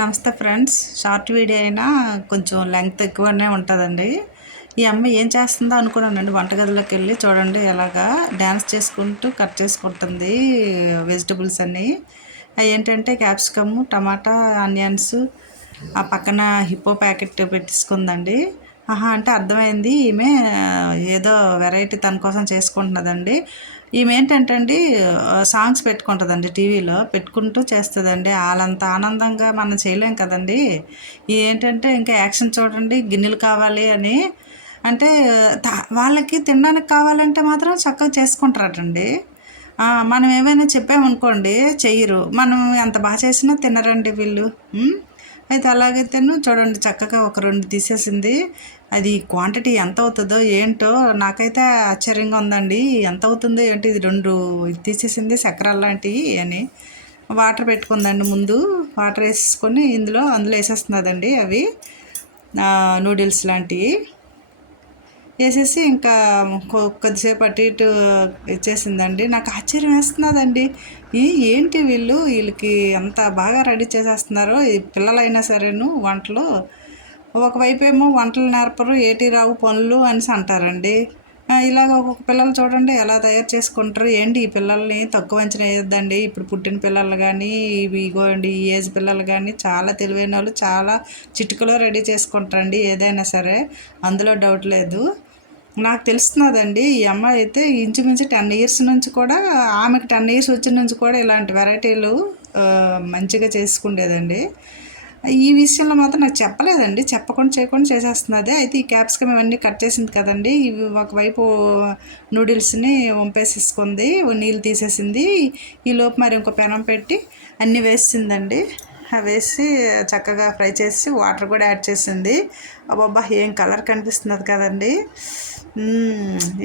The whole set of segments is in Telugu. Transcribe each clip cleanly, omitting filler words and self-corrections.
నమస్తే ఫ్రెండ్స్. షార్ట్ వీడియో అయినా కొంచెం లెంగ్త్ ఎక్కువనే ఉంటుందండి. ఈ అమ్మాయి ఏం చేస్తుందో అనుకున్నానండి. వంటగదిలోకి వెళ్ళి చూడండి ఎలాగా డ్యాన్స్ చేసుకుంటూ కట్ చేసుకుంటుంది వెజిటబుల్స్ అన్నీ. అవి ఏంటంటే క్యాప్సికమ్, టమాటా, ఆనియన్స్, ఆ పక్కన హిప్పో ప్యాకెట్ పెట్టేసుకుందండి. ఆహా అంటే అర్థమైంది, ఈమె ఏదో వెరైటీ తన కోసం చేసుకుంటున్నదండి. ఈమె ఏంటంటే అండి సాంగ్స్ పెట్టుకుంటుందండి, టీవీలో పెట్టుకుంటూ చేస్తుందండి. వాళ్ళంత ఆనందంగా మనం చేయలేం కదండి. ఏంటంటే ఇంకా యాక్షన్ చూడండి, గిన్నెలు కావాలి అని అంటే వాళ్ళకి తినడానికి కావాలంటే మాత్రం చక్కగా చేసుకుంటారటండి. మనం ఏమైనా చెప్పామనుకోండి చెయ్యరు. మనం ఎంత బాగా చేసినా తినరండి వీళ్ళు. అయితే అలాగైతేను చూడండి చక్కగా ఒక 2 తీసేసింది. అది క్వాంటిటీ ఎంత అవుతుందో ఏంటో నాకైతే ఆశ్చర్యంగా ఉందండి. ఎంత అవుతుందో ఏంటి, ఇది 2 తీసేసింది చక్రాలు లాంటివి అని. వాటర్ పెట్టుకుందండి ముందు. వాటర్ వేసుకొని అందులో వేసేస్తున్నదండి అవి నూడిల్స్ లాంటివి వేసేసి ఇంకా కొద్దిసేపు అటు ఇటు ఇచ్చేసిందండి. నాకు ఆశ్చర్యం వేస్తున్నదండి. ఏంటి వీళ్ళకి అంత బాగా రెడీ చేసేస్తున్నారు. ఈ పిల్లలైనా సరేను వంటలు. ఒకవైపు ఏమో వంటలు నేర్పరు, ఏటి రావు పనులు అనేసి అంటారండి. ఇలాగ ఒక్కొక్క పిల్లలు చూడండి ఎలా తయారు చేసుకుంటారు. ఏంటి ఈ పిల్లల్ని తక్కువ అంచనా వేయొద్దండి. ఇప్పుడు పుట్టిన పిల్లలు కానీ ఇగోండి ఈ ఏజ్ పిల్లలు కానీ చాలా తెలివైన వాళ్ళు, చాలా చిటికలో రెడీ చేసుకుంటారండి ఏదైనా సరే, అందులో డౌట్ లేదు. నాకు తెలుస్తున్నదండి ఈ అమ్మాయి అయితే ఇంచుమించు 10 ఇయర్స్ నుంచి కూడా, ఆమెకు 10 ఇయర్స్ వచ్చిన నుంచి కూడా ఇలాంటి వెరైటీలు మంచిగా చేసుకుండేదండి. ఈ విషయంలో మాత్రం నాకు చెప్పలేదండి, చెప్పకుండా చేయకుండా చేసేస్తున్నది. అయితే ఈ క్యాప్సికమ్ ఇవన్నీ కట్ చేసింది కదండి, ఇవి ఒకవైపు నూడిల్స్ని వంపేసేసుకుంది, నీళ్ళు తీసేసింది. ఈలోపు మరి ఇంకో పెనం పెట్టి అన్నీ వేసిందండి. వేసి చక్కగా ఫ్రై చేసి వాటర్ కూడా యాడ్ చేసింది. అబ్బబ్బా ఏం కలర్ కనిపిస్తున్నది కదండి.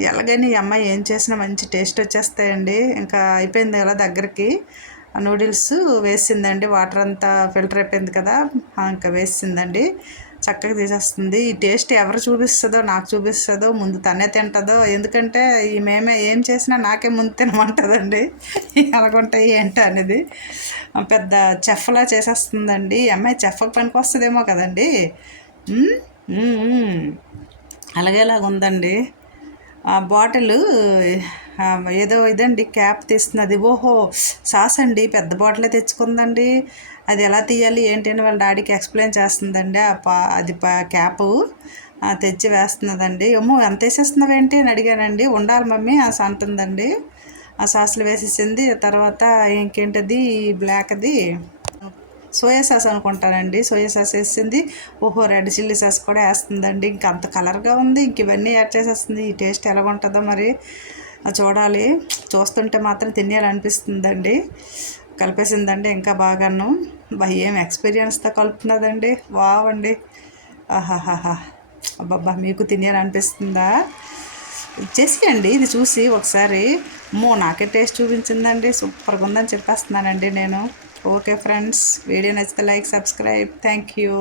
ఎలాగైనా ఈ అమ్మాయి ఏం చేసినా మంచి టేస్ట్ వచ్చేస్తాయండి. ఇంకా అయిపోయింది అలా దగ్గరికి నూడిల్స్ వేసిందండి. వాటర్ అంతా ఫిల్టర్ అయిపోయింది కదా, ఇంకా వేసిందండి. చక్కగా తీసేస్తుంది. ఈ టేస్ట్ ఎవరు చూపిస్తుందో, నాకు చూపిస్తుందో, ముందు తనే తింటుందో. ఎందుకంటే మేమే ఏం చేసినా నాకే ముందు తినమంటుందండి. ఎలాగుంటాయి ఏంటో అనేది పెద్ద చెఫ్లా చేసేస్తుందండి. ఈ అమ్మాయి చెఫ్కి పనికి వస్తుందేమో కదండి. అలాగేలాగా ఉందండి. ఆ బాటిల్ ఏదో ఇదండి క్యాప్ తీస్తున్నది. ఓహో సాస్ అండి, పెద్ద బాటిలే తెచ్చుకుందండి. అది ఎలా తీయాలి ఏంటి అని వాళ్ళ డాడీకి ఎక్స్ప్లెయిన్ చేస్తుందండి. అది క్యాపు తెచ్చి వేస్తున్నదండి. ఏమో ఎంత వేసేస్తున్నావు ఏంటి అని అడిగానండి. ఉండాలి మమ్మీ అసలు అంటుందండి. ఆ సాస్లు వేసేసింది. తర్వాత ఇంకేంటది బ్లాక్ది సోయా సాస్ అనుకుంటానండి, సోయా సాస్ వేసింది. ఓహో రెడ్ చిల్లీ సాస్ కూడా వేస్తుందండి. ఇంక అంత కలర్గా ఉంది. ఇంక ఇవన్నీ యాడ్ చేసేస్తుంది. ఈ టేస్ట్ ఎలా ఉంటుందో మరి చూడాలి. చూస్తుంటే మాత్రం తినేయాలనిపిస్తుందండి. కలిపేసిందండి ఇంకా బాగాను. ఏం ఎక్స్పీరియన్స్తో కలుపుతున్నదండి. వావండి. ఆహాహాహా అబ్బబ్బా మీకు తినేయాలనిపిస్తుందా? చేసేయండి ఇది చూసి ఒకసారి. నాకే టేస్ట్ చూపించిందండి, సూపర్గా ఉందని చెప్పేస్తున్నానండి నేను. ఓకే ఫ్రెండ్స్, వీడియో నచ్చితే లైక్, సబ్స్క్రైబ్. Thank you.